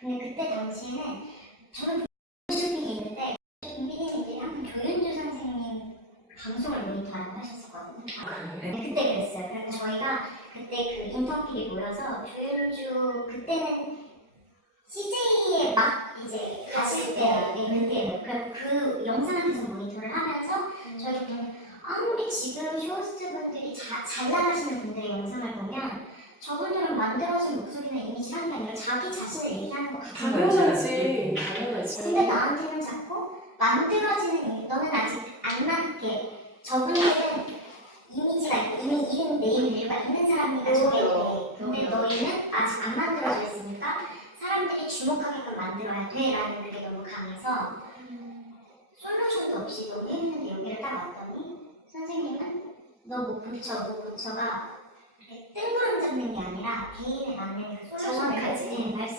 근데 그때 당시에는 저는 있는데 PD님들이 한번 조윤주 선생님 방송을 모니터하고 하셨었거든요. 네. 네, 그때 그랬어요. 그러니까 저희가 그때 그 인턴끼리 모여서 조윤주 그때는 CJ에 막 이제 갔을 때 네, 그때 그, 그 영상을 계속 모니터를 하면서 저희가 그냥 아무리 지금 쇼호스트 분들이 자, 잘 나가시는 분들의 영상을 보면 저분들은 만들어진 목소리나 이미지 하는 게 아니라 자기 자신을 얘기하는 것 같아요. 당연하지. 당연하지. 근데 나한테는 자꾸 만들어지는 일, 너는 아직 안 맞게 저분들은 이미지가 있고 이미 이름 네임들과 있는 사람이니까 저게 돼. 근데 너희는 아직 안 만들어져 있으니까 사람들이 주목하게끔 만들어야 돼 라는 그게 너무 강해서 솔루션도 없이 너무 했는데 여기를 딱 왔더니 선생님은 너뭐 고쳐 뭐 고쳐가 이렇게 뜬구름 잡는 게 아니라 개인에 맞는 그솔